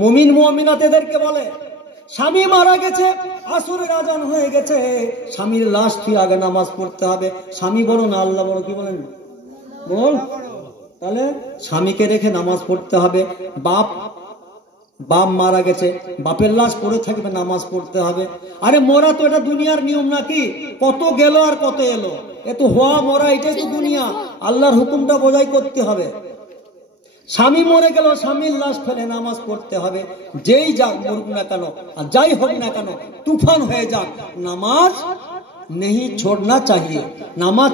মুমিন মুমিনাত এদেরকে বলে। স্বামী মারা গেছে, আসরের আজান হয়ে গেছে, স্বামীর লাশ কি আগে নামাজ পড়তে হবে? স্বামী বড় না আল্লাহ বড়? কি বলেন? বল। তাহলে স্বামীকে রেখে নামাজ পড়তে হবে। বাপ মারা গেছে, বাপের লাশ পড়ে থাকবে, নামাজ পড়তে হবে। আরে মরা তো এটা দুনিয়ার নিয়ম নাকি? কত গেল আর কত এলো, এ তো হওয়া মরা, এটাই তো দুনিয়া। আল্লাহর হুকুমটা বোঝাই করতে হবে। স্বামী মরে গেল, স্বামীর লাশ ফেলে নামাজ পড়তে হবে। যেই যাক মরুক না কেন আর যাই হোক না কেন, তুফান হয়ে যাক, নামাজ नहीं छोड़ना चाहिए। নামাজ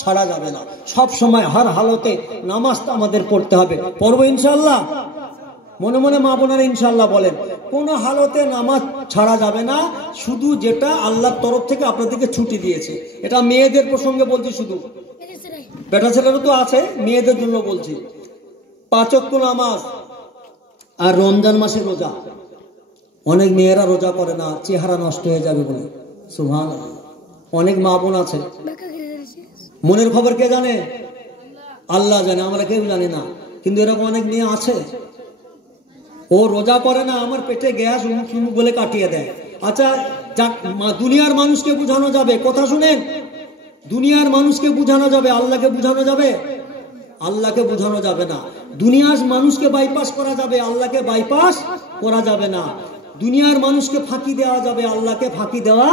ছাড়া যাবে না, সব সময় হর হালতে নামাজটা আমাদের পড়তে হবে। পড়বো ইনশাআল্লাহ? মনে মনে মা বোনেরা ইনশাআল্লাহ বলেন। কোন হালতে নামাজ ছাড়া যাবে না, শুধু যেটা আল্লাহর তরফ থেকে আপনাদেরকে ছুটি দিয়েছে। এটা মেয়েদের প্রসঙ্গে বলছি, শুধু বেটা ছেলেরও তো আছে, মেয়েদের জন্য বলছি। 5 ওয়াক্ত নামাজ আর রমজান মাসে রোজা। অনেক মেয়েরা রোজা করে না, চেহারা নষ্ট হয়ে যাবে বলে। সুবহানাল্লাহ। অনেক মা বোন আছে, মনের খবর কে জানে? আল্লাহ জানে, আমরা কেউ জানি না। কিন্তু এরকম অনেক মেয়ে আছে, ও রোজা করে না, আমার পেটে গ্যাস উমুক উমুক বলে কাটিয়ে দেয়। আচ্ছা, দুনিয়ার মানুষকে বুঝানো যাবে, কথা শুনেন, দুনিয়ার মানুষকে বুঝানো যাবে, আল্লাহকে বুঝানো যাবে? আল্লাহকে বুঝানো যাবে না। দুনিয়ার মানুষকে বাইপাস করা যাবে, আল্লাহকে বাইপাস করা যাবে না। দুনিয়ার মানুষকে ফাঁকি দেওয়া যাবে, আল্লাহকে ফাঁকি দেওয়া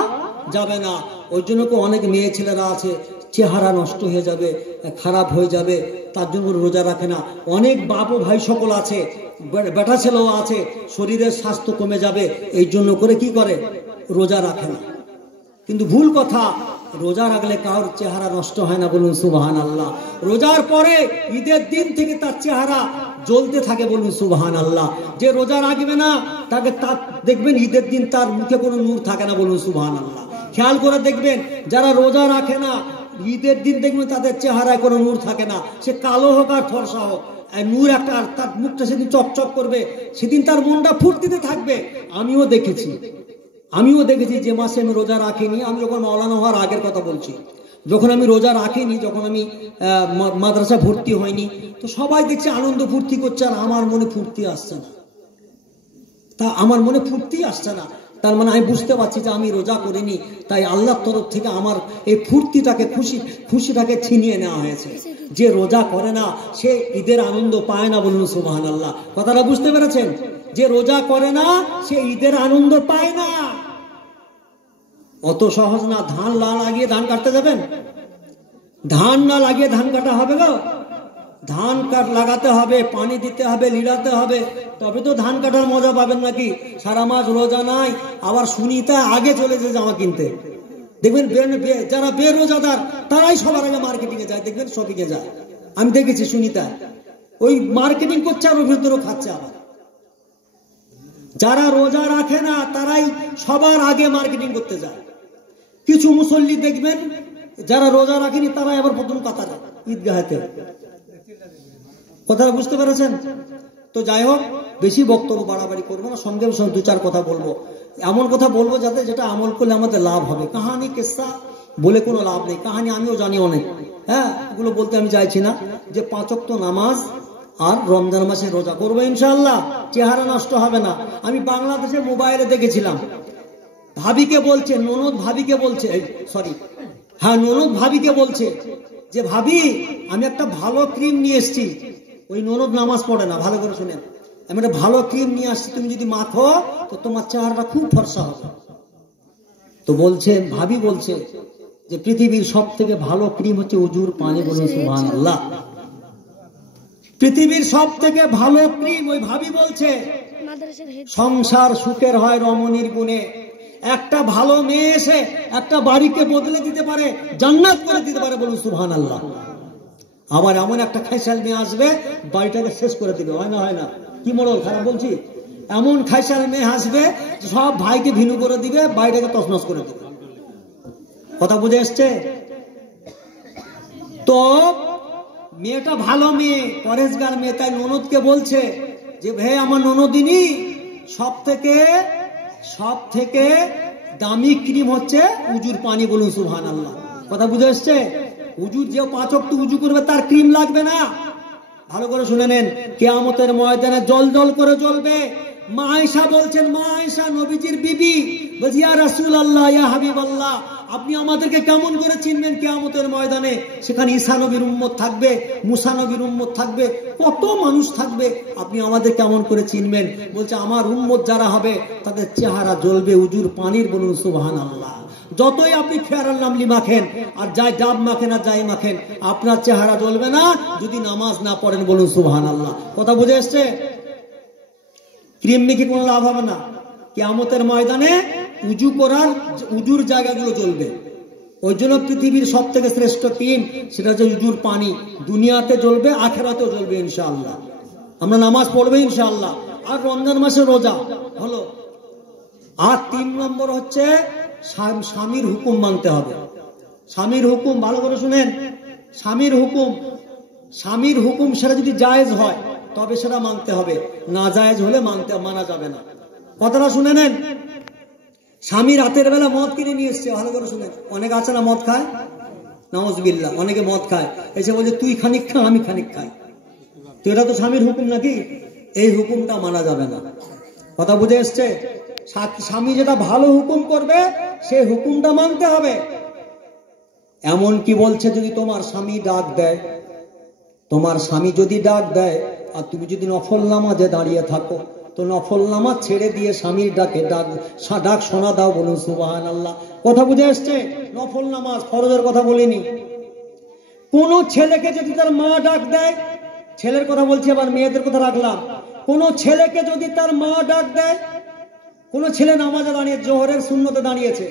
যাবে না। ওই জন্য অনেক মেয়ে ছেলেরা আছে, চেহারা নষ্ট হয়ে যাবে, খারাপ হয়ে যাবে, তার জন্য রোজা রাখে না। অনেক বাপ ও ভাই সকল আছে, বেটা ছেলেও আছে, শরীরের স্বাস্থ্য কমে যাবে, এই জন্য করে কি করে? রোজা রাখে না। কিন্তু ভুল কথা, রোজা রাখলে কারোর চেহারা নষ্ট হয় না, বলুন সুবহানাল্লাহ। রোজার পরে ঈদের দিন থেকে তার চেহারা জ্বলতে থাকে, বলুন সুবহানাল্লাহ। যে রোজা রাখবে না তাকে দেখবেন ঈদের দিন তার মুখে কোনো নূর থাকে না, বলুন সুবহানাল্লাহ। খেয়াল করে দেখবেন, যারা রোজা রাখে না ঈদের দিন দেখবেন তাদের চেহারায় কোনো নূর থাকে না, সে কালো হোক আর ফর্সা হোক, নূর একটা, আর তার মুখটা সেদিন চকচক করবে, সেদিন তার মনটা ফুর্তিতে থাকবে। আমিও দেখেছি যে মাসে আমি রোজা রাখিনি, আমি যখন মাওলানা হওয়ার আগের কথা বলছি, যখন আমি রোজা রাখিনি, যখন আমি মাদ্রাসা ভর্তি হয়নি, তো সবাই দেখছে আনন্দ ফুর্তি করছে, আর আমার মনে ফুর্তি আসছে না। তার মানে আমি বুঝতে পারছি যে আমি রোজা করিনি, তাই আল্লাহর তরফ থেকে আমার এই ফুর্তিটাকে, খুশিটাকে ছিনিয়ে নেওয়া হয়েছে। যে রোজা করে না সে ঈদের আনন্দ পায় না, বলুন সুবহানাল্লাহ। কথাটা বুঝতে পেরেছেন? যে রোজা করে না সে ঈদের আনন্দ পায় না। অত সহজ না। ধান না লাগিয়ে ধান কাটতে যাবেন? ধান না লাগিয়ে ধান কাটা হবে গো? ধান লাগাতে হবে, পানি দিতে হবে, লিড়াতে হবে, তবে তো ধান কাটার মজা পাবেন নাকি? সারা মাস রোজা নাই, আবার সুনিতা আগে চলে যায় জামা কিনতে। দেখবেন যারা বেরোজাদার তারাই সবার আগে মার্কেটিং এ যায়, দেখবেন শপিং এ যায়। আমি দেখেছি সুনিতা ওই মার্কেটিং করছে আর ওর ভেতরেও খাচ্ছে। আবার যারা রোজা রাখে না তারাই সবার আগে মার্কেটিং করতে যায়। কিছু মুসল্লি দেখবেন যারা রোজা রাখেনি তারাই আবার প্রথম কাতারে ঈদগাহেতে। কথাটা বুঝতে পেরেছেন? তো যাই হোক, বেশি বক্তব্য বাড়াবাড়ি করবো না, সঙ্গে সঙ্গে 2-4 কথা বলবো। এমন কথা বলবো যাতে যেটা আমল করলে আমাদের লাভ হবে। কাহানি কিস্সা বলে কোনো লাভ নেই, কাহানি আমিও জানি অনেক, হ্যাঁ, এগুলো বলতে আমি চাইছি না। যে 5 ওয়াক্ত নামাজ আর রমজান মাসে রোজা করবো ইনশাআল্লাহ, চেহারা নষ্ট হবে না। আমি বাংলাদেশে মোবাইলে দেখেছিলাম, ভাবিকে বলছে, ননদ ভাবিকে বলছে, ননদ ভাবিকে বলছে যে ভাবি আমি একটা ভালো ক্রিম নিয়ে এসেছি। ওই ননদ নামাজ পড়ে না, ভালো করে শুনেন, আমি একটা ভালো ক্রিম নিয়ে আসছি, তুমি যদি মাখো তো তোমার চেহারাটা খুব ফর্সা হবে। তো বলছে, ভাবি বলছে যে পৃথিবীর সব থেকে ভালো ক্রিম হচ্ছে উজুর পানি, বলুন সুবহানাল্লাহ। পৃথিবীর সব থেকে ভালো ক্রিম, ওই ভাবি বলছে, সংসার সুখের হয় রমণীর গুণে। একটা ভালো মেয়ে এসে একটা বাড়িকে বদলে দিতে পারে, জান্নাত করে দিতে পারে, বলুন সুবহানাল্লাহ। আবার এমন একটা খাইশাল মেয়ে আসবে বাড়িটাকে শেষ করে দিবে, হয় না? হয় না? কি মোড়ল খারাপ বলছি? এমন খাইশাল মেয়ে আসবে সব ভাইকে ভিনু করে দিবে, বাড়িটাকে তছনছ করে দিবে। কথা বুঝে এসছে? তো মেয়েটা ভালো মেয়ে, পরেশগার মেয়ে, তাই ননদকে বলছে যে ভাই আমার ননদিনী, সব থেকে দামি ক্রিম হচ্ছে উজুর পানি, বলুন সুবহানাল্লাহ। কথা বুঝে এসছে? উজুর যে 5 ওয়াক্ত উজু করবে তার ক্রিম লাগবে না। ভালো করে শুনে নেন, কিয়ামতের ময়দানে জল জল করে জ্বলবে, মা আয়েশা বলছেন, মা আয়েশা নবীজির বিবি, বলছি ইয়া রাসূলুল্লাহ, ইয়া হাবিবাল্লাহ, আপনি আমাদেরকে কেমন করে চিনবেন কিয়ামতের ময়দানে? সেখানে ঈসা নবীর উম্মত থাকবে, মুসা নবীর উম্মত থাকবে, কত মানুষ থাকবে, আপনি আমাদের কেমন করে চিনবেন? বলছে আমার উম্মত যারা হবে তাদের চেহারা জ্বলবে উজুর পানির। বলুন সুবহানাল্লাহ। যতই আপনি ফেয়ারাল লামলি মাখেন আর যাই ডাব মাখেন আর যাই মাখেন, আপনার চেহারা জ্বলবে না যদি নামাজ না পড়েন। বলুন সুবহানাল্লাহ। কথা বুঝে এসছে? ক্রিম মেখে কোনো লাভ হবে না। কিয়ামতের ময়দানে উজু করার উজুর জায়গাগুলো জ্বলবে। ওই জন্য পৃথিবীর সব থেকে শ্রেষ্ঠ ক্রিম সেটা হচ্ছে উজুর পানি। দুনিয়াতে জ্বলবে, আখিরাতেও জ্বলবে ইনশাআল্লাহ। আমরা নামাজ পড়বে ইনশাআল্লাহ। আর রমজান মাসে রোজা হলো। আর 3 নম্বর হচ্ছে স্বামীর হুকুম মানতে হবে। স্বামীর হুকুম ভালো করে শুনেন। স্বামীর হুকুম সেটা যদি জায়েজ হয় তবে সেটা মানতে হবে, না জায়েজ হলে মানা যাবে না। কথাটা শুনে নেন। স্বামী রাতের বেলা মদ কিনে নিয়ে এসছে, ভালো করে শুনেন। অনেক আছে না মদ খায়, নাউজুবিল্লাহ, অনেকে মদ খায়, এসে বলছে তুই খানিক খা আমি খানিক খাই। তো এটা তো স্বামীর হুকুম নাকি? এই হুকুমটা মানা যাবে না। কথা বুঝে এসছে? স্বামী যেটা ভালো হুকুম করবে সেই হুকুমটা মানতে হবে। এমন কি বলছে, যদি তোমার স্বামী ডাক দেয়, তোমার স্বামী যদি ডাক দেয় আর তুমি যদি নফল নামাজে দাঁড়িয়ে থাকো, তো নফল নামাজ ছেড়ে দিয়ে স্বামীর ডাক শোনা দাও। বলুন সুবহানাল্লাহ। কথা বুঝে এসছে? নফল নামাজ, ফরজের কথা বলিনি। কোন ছেলেকে যদি তার মা ডাক দেয়, ছেলের কথা বলছি, আবার মেয়েদের কথা রাখলাম। কোন ছেলেকে যদি তার মা ডাক দেয়, কোন ছেলে নামাজে দাঁড়িয়ে জোহরের সুন্নতে দাঁড়িয়েছে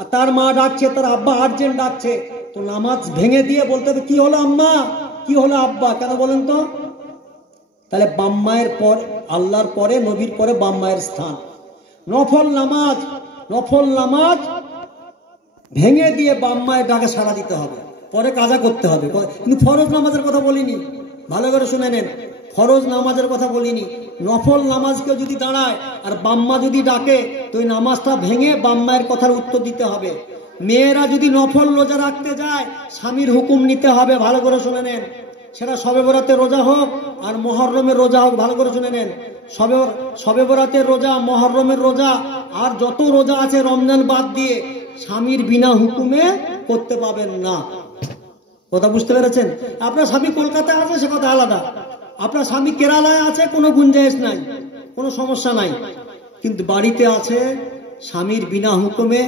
আর তার মা ডাকছে, তার আব্বা আর্জেন্ট ডাকছে, তো নামাজ ভেঙে দিয়ে বলতে হবে, কি হলো আম্মা, কি হলো আব্বা? কেন বলেন তো? তাহলে বাম্মায়ের পর, আল্লাহর পরে, নবীর পরে বাম্মায়ের স্থান। নফল নামাজ ভেঙে দিয়ে বাম্মায়ের ডাকে সাড়া দিতে হবে, পরে কাজা করতে হবে। কিন্তু ফরজ নামাজের কথা বলিনি, ভালো করে শুনে নেন। ফরজ নামাজের কথা বলিনি। নফল নামাজকে যদি দাঁড়ায় আর বাম্মা যদি ডাকে, তো ওই নামাজটা ভেঙে বাম্মায়ের কথার উত্তর দিতে হবে। মেয়েরা যদি নফল রোজা রাখতে যায়, স্বামীর হুকুম নিতে হবে। ভালো করে শুনে নেন। সেটা শবে বরাতের রোজা হোক আর মুহররমের রোজা হোক, ভালো করে শুনে নেন। শবে বরাতের রোজা, মুহররমের রোজা আর যত রোজা আছে রমজান বাদ দিয়ে, স্বামীর বিনা হুকুমে করতে পাবেন না। কথা বুঝতে পেরেছেন? আপনার স্বামী কলকাতায় আছে সে কথা আলাদা, আপনার স্বামী কেরালায় আছে, কোনো গুঞ্জাইশ নাই, কোনো সমস্যা নাই। কিন্তু বাড়িতে আছে স্বামীর বিনা হুকুমে,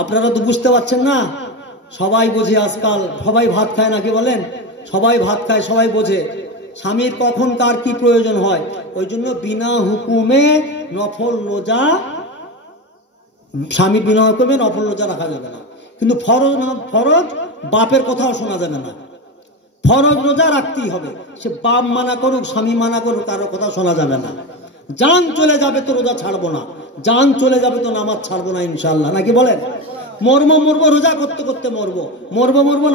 আপনারা তো বুঝতে পারছেন না। সবাই বোঝে আজকাল, সবাই ভাত খায় নাকি বলেন? সবাই ভাত খায়, সবাই বোঝে স্বামীর কখন কার কি প্রয়োজন হয়। ওই জন্য বিনা হুকুমে নফল রোজা, স্বামীর বিনা হুকুমে নফল রোজা রাখা যাবে না। কিন্তু ফরজ বাপের কথাও শোনা যাবে না। ফরজ রোজা রাখতেই হবে, সে বাপ মানা করুক স্বামী মানা করুক, কারো কথা শোনা যাবে না। জান চলে যাবে তো রোজা ছাড়বো না, জান চলে যাবে তো নামাজ ছাড়বো না ইনশাআল্লাহ, নাকি বলেন? মরবো রোজা করতে করতে মরবো,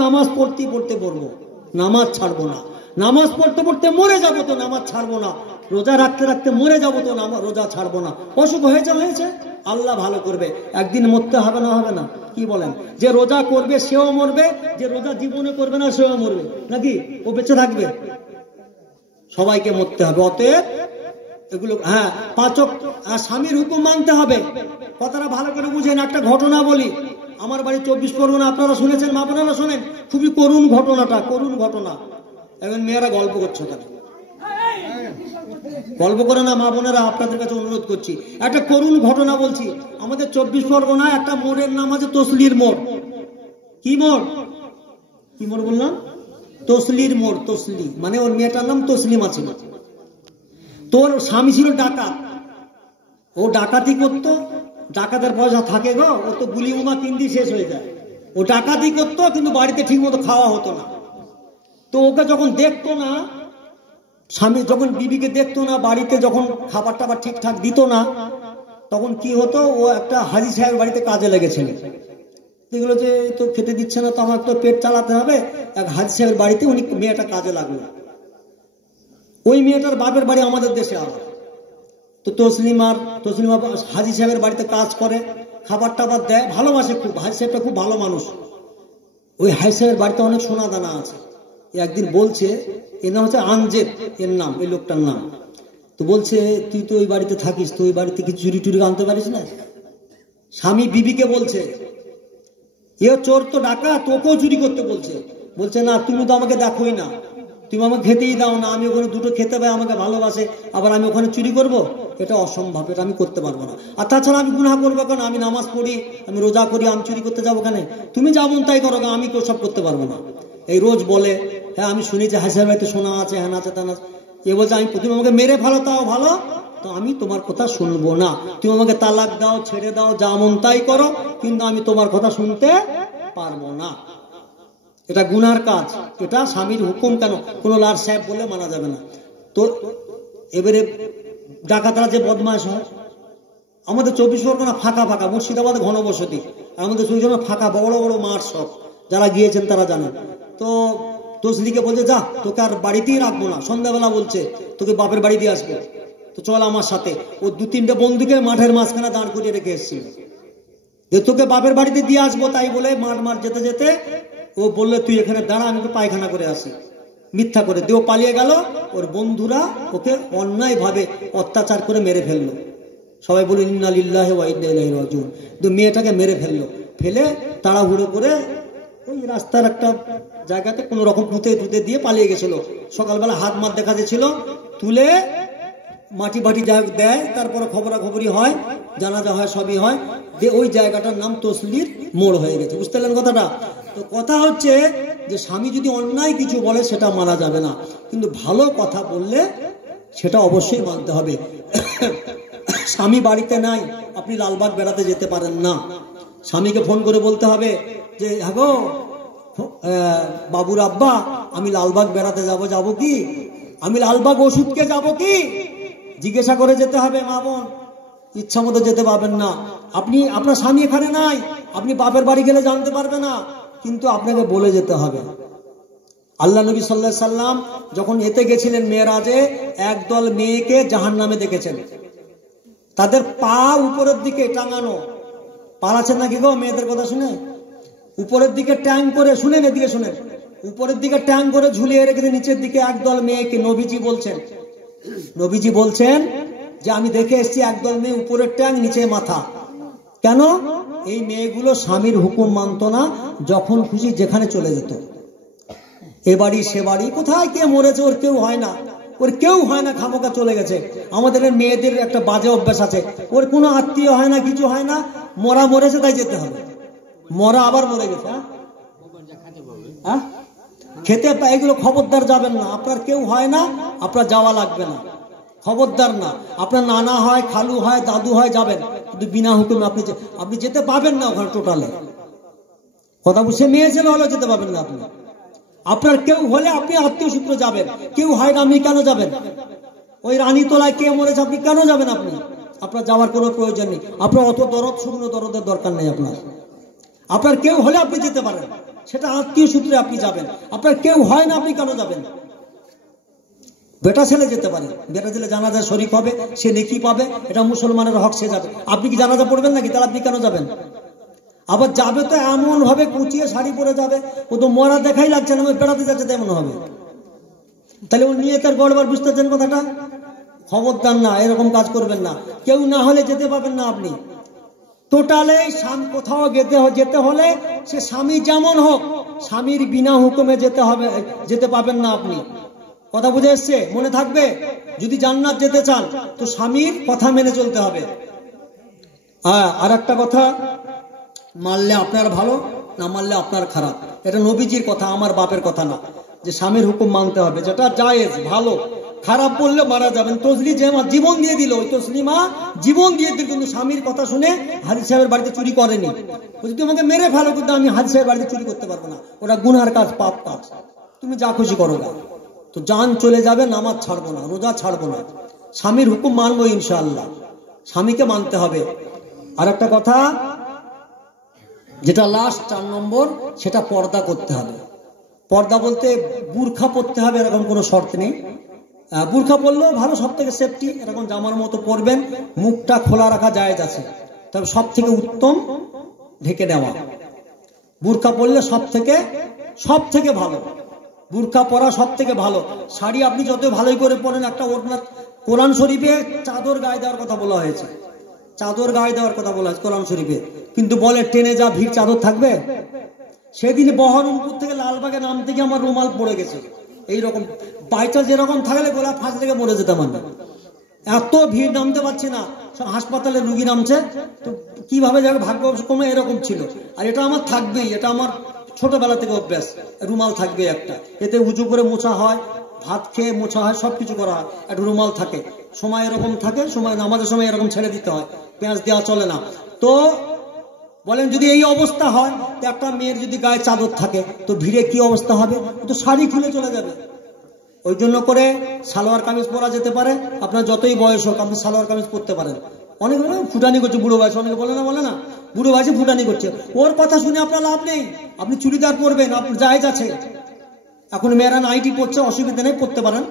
নামাজ পড়তে পড়তে মরবো, নামাজ ছাড়বো না। নামাজ পড়তে পড়তে মরে যাবো তো নামাজ ছাড়বো না। রোজা রাখতে রাখতে মরে যাবো তো রোজা ছাড়বো না। অসুখ হয়েছে, আল্লাহ ভালো করবে, একদিন মরতে হবে না, হবে না? কি বলেন? যে রোজা করবে সেও মরবে, যে রোজা জীবনে করবে না সেও মরবে, নাকি? ও বেঁচে থাকবে? সবাইকে মরতে হবে। অতএব এগুলো, হ্যাঁ, পাচক স্বামীর হুকুম মানতে হবে। কথাটা ভালো করে বুঝেন। একটা ঘটনা বলি, আমার বাড়ি 24 পরগনা, আপনারা শুনেছেন, মা বোনেরা শোনেন। খুবই করুণ ঘটনা। এখন মেয়েরা গল্প করছে, গল্প করে না মা বোনেরা, আপনাদের কাছে অনুরোধ করছি। একটা করুণ ঘটনা বলছি। আমাদের 24 পরগনায় একটা মোড়ের নাম আছে তসলির মোড়। কি মোড় বললাম? তসলির মোড়। তসলি মানে ওর মেয়েটার নাম তসলিমা ছিল। তোর স্বামী ছিল ডাকাত, ও ডাকাতি করতো। ডাকাতের পয়সা থাকে গো, ও তো গুলি বোমা 3 দিন শেষ হয়ে যায়। ও ডাকাতি করতো, কিন্তু বাড়িতে ঠিক মতো খাওয়া হতো না। তো ওকে যখন দেখতো না, স্বামী যখন বিবিকে দেখতো না, বাড়িতে যখন খাবার টাবার ঠিকঠাক দিত না, তখন কি হতো, ও একটা হাজি সাহেবের বাড়িতে কাজে লেগেছিল। দেখলো যে তো খেতে দিচ্ছে না, তো আমার তো পেট চালাতে হবে। এক হাজি সাহেবের বাড়িতে উনি মেয়েটা কাজে লাগলো। ওই মেয়েটার বাপের বাড়ি আমাদের দেশে আবার। তো তসলিমা হাজি সাহেবের বাড়িতে কাজ করে, খাবার টাবার দেয়, ভালোবাসে খুব। হাজি সাহেবটা খুব ভালো মানুষ। ওই হাজি সাহেবের বাড়িতে অনেক সোনা দানা আছে। একদিন বলছে, এর নাম হচ্ছে আনজেদ, এর নাম, এই লোকটার নাম। তো বলছে তুই তো ওই বাড়িতে থাকিস, তো ওই বাড়িতে কিছু চুরি টুরি আনতে পারিস না? স্বামী বিবিকে বলছে এ চোর তো ডাকা, তোকেও চুরি করতে বলছে। বলছে না, তুমি তো আমাকে দেখোই না, তুমি আমাকে খেতেই দাও না, আমি ওখানে দুটো খেতে পাই, আমাকে ভালোবাসে, আবার আমি ওখানে চুরি করব? এটা অসম্ভব, এটা আমি করতে পারবো না। আর তাছাড়া আমি গুনাহ করবো কেন? আমি নামাজ পড়ি, আমি রোজা করি, আমি চুরি করতে যাবো কেন? তুমি যেমন তাই করো, আমি কেউ সব করতে পারবো না। এই রোজ বলে, হ্যাঁ আমি শুনি যে হাসির বাড়িতে শোনা আছে, হ্যাঁ আছে তা না। এ বলছে আমি তুমি আমাকে মেরে ফেলো তাও ভালো, তো আমি তোমার কথা শুনবো না। তুমি আমাকে তালাক দাও, ছেড়ে দাও, যেমন তাই করো, কিন্তু আমি তোমার কথা শুনতে পারবো না। এটা গুনার কাজ, এটা স্বামীর হুকুম কেন কোনো লার সাহেব বলে মানা যাবে না। তো এবারে ডাকাতরা যে বদমাশ হয়, আমাদের 24 পরগনা ফাঁকা ফাঁকা, মুর্শিদাবাদে ঘনবসতি, আমাদের 24 ফাঁকা, বড় বড় মাঠ সব, যারা গিয়েছেন তারা জানেন। তো তসলিকে বলছে যা, তোকে আর বাড়িতেই রাখবো না, সন্ধ্যাবেলা বলছে তোকে বাপের বাড়ি দিয়ে আসবে, তো চল আমার সাথে। ও 2-3টে বন্ধুকে মাঠের মাঝখানে দাঁড় করিয়ে রেখে এসেছিল যে তোকে বাপের বাড়িতে দিয়ে আসবো। তাই বলে মাঠ যেতে যেতে ও বললে তুই এখানে দাঁড়া, আমি একটু পায়খানা করে আসি। মিথ্যা করে দিয়ে পালিয়ে গেল। ওর বন্ধুরা ওকে অন্যায় ভাবে অত্যাচার করে মেরে ফেললো। সবাই বলে ইন্না লিল্লাহি ওয়া ইন্না ইলাইহি রাজিউন। তো মেয়েটাকে মেরে ফেলে তাড়াহুড়ো করে ওই রাস্তার একটা জায়গাতে কোন রকম পুঁতে দিয়ে পালিয়ে গেছিল। সকালবেলা হাত মাত দেখা যাচ্ছিল, তুলে মাটি বাটি দেয়, তারপরে খবরাখবরি হয়, জানাজা হয়, সবই হয়। যে ওই জায়গাটার নাম তসলির মোড় হয়ে গেছে। বুঝতে পারলেন কথাটা? তো কথা হচ্ছে যে স্বামী যদি অন্যায় কিছু বলে সেটা মানা যাবে না, কিন্তু ভালো কথা বললে সেটা অবশ্যই মানতে হবে। স্বামী বাড়িতে নাই, আপনি লালবাগ বেড়াতে যেতে পারেন না, স্বামীকে ফোন করে বলতে হবে যে হ্যাঁ গো বাবুর আব্বা, আমি লালবাগ বেড়াতে যাব কি? আমি লালবাগ ওষুধকে যাব কি? জিজ্ঞাসা করে যেতে হবে। মা বোন, ইচ্ছা মতো যেতে পারবেন না। আপনি আপনার স্বামী এখানে নাই, আপনি বাপের বাড়ি গেলে জানতে পারবে না, কিন্তু আপনাকে বলে যেতে হবে। আল্লাহ নবী সাল্লাল্লাহু আলাইহি সাল্লাম যখন এতে গেছিলেন মেরাজে, একদল মেয়েকে জাহান্নামে দেখেছেন, তাদের পা উপরের দিকে টাঙানো। পালাচ্ছেন নাকি গো মেয়েদের কথা শুনে? উপরের দিকে ট্যাং করে, শুনেন এদিকে শুনেন, উপরের দিকে ট্যাং করে ঝুলিয়ে রেখেছে, নিচের দিকে একদল মেয়েকে। নবীজি বলছেন যে আমি দেখে এসেছি একদল মেয়ে, উপরের ট্যাং নিচে মাথা। কেন? এই মেয়েগুলো স্বামীর হুকুম মানত না, যখন খুশি যেখানে চলে যেত, এ বাড়ি সে বাড়ি, কোথায় কে মরেছে ওর কেউ হয় না, খামোকা চলে গেছে। আমাদের মেয়েদের একটা বাজে অভ্যাস আছে, ওর কোনো আত্মীয় হয় না, কিছু হয় না, মরেছে তাই যেতে হবে, আবার মরে গেছে, হ্যাঁ খেতে। এগুলো খবরদার যাবেন না। আপনার কেউ হয় না, আপনার যাওয়া লাগবে না, খবরদার না। আপনার নানা হয়, খালু হয়, দাদু হয়, যাবেন, কিন্তু বিনা হুকুমে আপনি যেতে পাবেন না ওখানে টোটালে। কথা বুঝে, মেয়ে ছেলে হলেও যেতে পাবেন না আপনি। আপনার কেউ হলে আপনি আত্মীয় সূত্র যাবেন, কেউ হয় না, আপনি কেন যাবেন? ওই রানীতলায় কে মরেছে, আপনি কেন যাবেন? আপনার যাওয়ার কোনো প্রয়োজন নেই। আপনার অত শুকনো দরদের দরকার নেই। আপনার কেউ হলে আপনি যেতে পারেন, সেটা আত্মীয় সূত্রে আপনি যাবেন। আপনার কেউ হয় না, আপনি কেন যাবেন? বেটা ছেলে যেতে পারে, বেটা ছেলে জানাজা শরীক হবে, সে নেকি পাবে, এটা মুসলমানের হক, সে যাবে। আপনি কি জানাজা পড়বেন নাকি? তাহলে আপনি কেন যাবেন? আবার যাবে তো এমন ভাবে কুচিয়ে শাড়ি পরে যাবে, ও তো মরা দেখাই লাগছে না, বেড়াতে যাচ্ছে তেমন হবে। তাহলে ও নিয়ে তার গড়বার, বুঝতে পারছেন কথাটা? খবরদার না, এরকম কাজ করবেন না। কেউ না হলে যেতে পাবেন না আপনি। টোটালে কোথাও যেতে হলে সে স্বামী যেমন হোক, স্বামীর বিনা হুকুমে যেতে পাবেন না আপনি। কথা বুঝে এসছে? মনে থাকবে, যদি জান্নাত যেতে চান তো স্বামীর কথা মেনে চলতে হবে। আর একটা কথা, মানলে আপনার ভালো, না মানলে আপনার খারাপ। এটা নবীজির কথা, আমার বাপের কথা না, যে স্বামীর হুকুম মানতে হবে, যেটা জায়েজ ভালো। খারাপ বললে মারা যাবেন। তসলি যে মা জীবন দিয়ে দিল, ওই তসলিমা জীবন দিয়ে দিল, কিন্তু স্বামীর কথা শুনে হাজী সাহেবের বাড়িতে চুরি করেনি। বলছি তুমি আমাকে মেরে ফেলো, কিন্তু আমি হাজী সাহেবের বাড়িতে চুরি করতে পারবো না, ওটা গুনহার কাজ, পাপ কাজ, তুমি যা খুশি করো না। তো জান চলে যাবে, নামাজ ছাড়বো না, রোজা ছাড়বো না, স্বামীর হুকুম মানবো ইনশাআল্লাহ, স্বামীকে মানতে হবে। আর একটা কথা, যেটা লাস্ট 4 নম্বর, সেটা পর্দা করতে হবে। পর্দা বলতে বুরখা পরতে হবে, এরকম কোনো শর্ত নেই। বুরখা পরলেও ভালো, সব থেকে সেফটি, এরকম জামার মতো পরবেন, মুখটা খোলা রাখা জায়েজ আছে, তবে সব থেকে উত্তম ঢেকে নেওয়া। বুরখা পরলে সব থেকে ভালো, বুরখা পরা সব থেকে ভালো। শাড়ি আপনি যত ভালোই করে পরেন, একটা ওড়না কোরআন শরীফে চাদর গায়ে দেওয়ার কথা বলা হয়েছে, চাদর গায়ে দেওয়ার কথা বলা হয়েছে কোরআন শরীফে, কিন্তু বলে ট্রেনে যা ভিড় চাদর থাকবে। সেদিন বহরমপুর থেকে লালবাগে নামতে গিয়ে আমার রুমাল পড়ে গেছে, এইরকম বাইচা যেরকম থাকলে গোলা ফাঁস লেগে মরে যেতাম আমি। এত ভিড় নামতে পারছি না, সব হাসপাতালে রুগী নামছে, তো কিভাবে যাবে ভাগ্য কমে এরকম ছিল। আর এটা আমার থাকবেই, এটা আমার ছোটবেলা থেকে অভ্যাস, রুমাল থাকবে একটা, এতে উঁচু করে মোছা হয়, ভাত খেয়ে মোছা হয়, সবকিছু করা হয়, একটা রুমাল থাকে, সময় এরকম থাকে, সময় নামাজের সময় এরকম ছেড়ে দিতে হয়, পেঁয়াজ দেওয়া চলে না। তো বলেন যদি এই অবস্থা হয়, তো একটা মেয়ের যদি গায়ে চাদর থাকে তো ভিড়ে কি অবস্থা হবে, তো শাড়ি খুলে চলে যাবে। ওই জন্য করে সালোয়ার কামিজ পরা যেতে পারে, আপনার যতই বয়স হোক আপনি সালোয়ার কামিজ পরতে পারেন। অনেক ফুটানি করছে বুড়ো বয়সে, অনেকে বলে না বুড়ো বয়সে ফুটানি করছে, ওর কথা শুনে আপনার লাভ নেই, আপনি চুড়িদার পরবেন, আপনার জায়েজ আছে। এখন মেয়েরা নাইটি পরছে, অসুবিধা নেই, পরতে পারেন,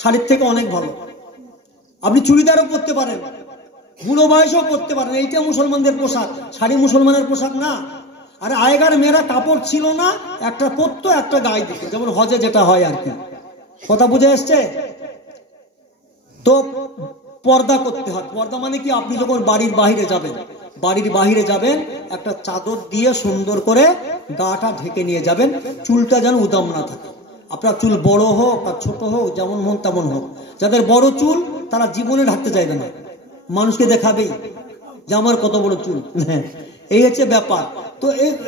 শাড়ির থেকে অনেক ভালো। আপনি চুড়িদারও পরতে পারেন, বুড়ো বয়সেও পরতে পারেন, এইটা মুসলমানদের পোশাক, শাড়ি মুসলমানের পোশাক না। আর আগেকার মেয়েরা কাপড় ছিল না, একটা পরতো একটা গায়ে দিত, যেমন হজে যেটা হয় আর কি। কথা বুঝে এসছে? তো পর্দা করতে হয়। পর্দা মানে কি, আপনি যখন বাড়ির বাহিরে যাবেন একটা চাদর দিয়ে সুন্দর করে গাটা ঢেকে নিয়ে যাবেন, চুলটা যেন উদাম না থাকে। আপনার চুল বড় হোক আর ছোট হোক, যেমন মন তেমন হোক। যাদের বড় চুল তারা জীবনে ঢাকতে চাইবে না, মানুষকে দেখাবেই যে আমার কত বড় চুল, এই হচ্ছে ব্যাপার। তো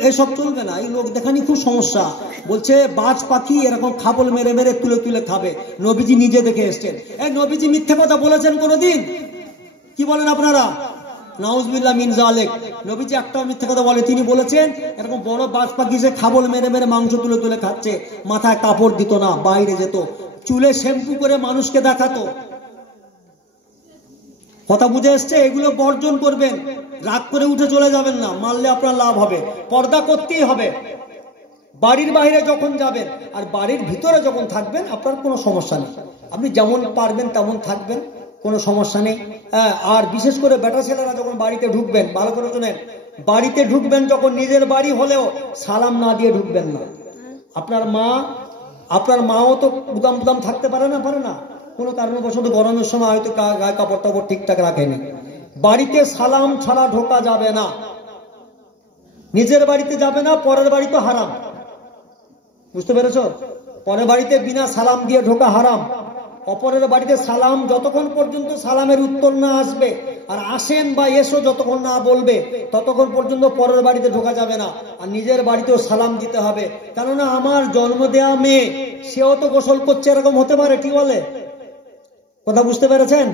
এসব চলবে না, এই লোক দেখানি খুব সমস্যা। বলছে বাজ পাখি এরকম খাবল মেরে মেরে তুলে তুলে খাবে, নবীজি নিজে দেখে এসছেন। এই নবীজি মিথ্যে কথা বলেছেন কোনোদিন? কি বলেন আপনারা? নাউজুবিল্লাহ মিন যালিক। নবীজি একটাও মিথ্যে কথা বলে? তিনি বলেছেন এরকম বড় বাজ পাখি সে খাবল মেরে মেরে মাংস তুলে তুলে খাচ্ছে, মাথায় কাপড় দিত না, বাইরে যেত, চুলে শ্যাম্পু করে মানুষকে দেখাতো। কথা বুঝে এসছে? এগুলো বর্জন করবেন, রাগ করে উঠে চলে যাবেন না, মানলে আপনার লাভ হবে। পর্দা করতেই হবে বাড়ির বাইরে যখন যাবেন, আর বাড়ির ভিতরে যখন থাকবেন আপনার কোনো সমস্যা নেই, আপনি যেমন পারবেন তেমন থাকবেন, কোনো সমস্যা নেই। হ্যাঁ, আর বিশেষ করে বেটা ছেলেরা যখন বাড়িতে ঢুকবেন, ভালো করে শোনেন, বাড়িতে ঢুকবেন যখন নিজের বাড়ি হলেও সালাম না দিয়ে ঢুকবেন না। আপনার মাও তো উদাম উদাম থাকতে পারে না, কোনো কারণবশত গরমের সময় হয়তো গায়ে কাপড় টাপড় ঠিকঠাক রাখেনি। বাড়িতে সালাম ছাড়া ঢোকা যাবে না, নিজের বাড়িতে যাবে না, পরের বাড়ি তো হারাম। বুঝতে পেরেছো? পরের বাড়িতে বিনা সালাম দিয়ে ঢোকা হারাম। অপরের বাড়িতে সালাম, যতক্ষণ পর্যন্ত সালামের উত্তর না আসবে, আর আসেন বা এসো যতক্ষণ না বলবে, ততক্ষণ পর্যন্ত পরের বাড়িতে ঢোকা যাবে না। আর নিজের বাড়িতেও সালাম দিতে হবে, কেননা আমার জন্ম দেয়া মেয়ে, সেও তো গোসল করছে, এরকম হতে পারে, কি বলে? কথা বুঝতে পেরেছেন?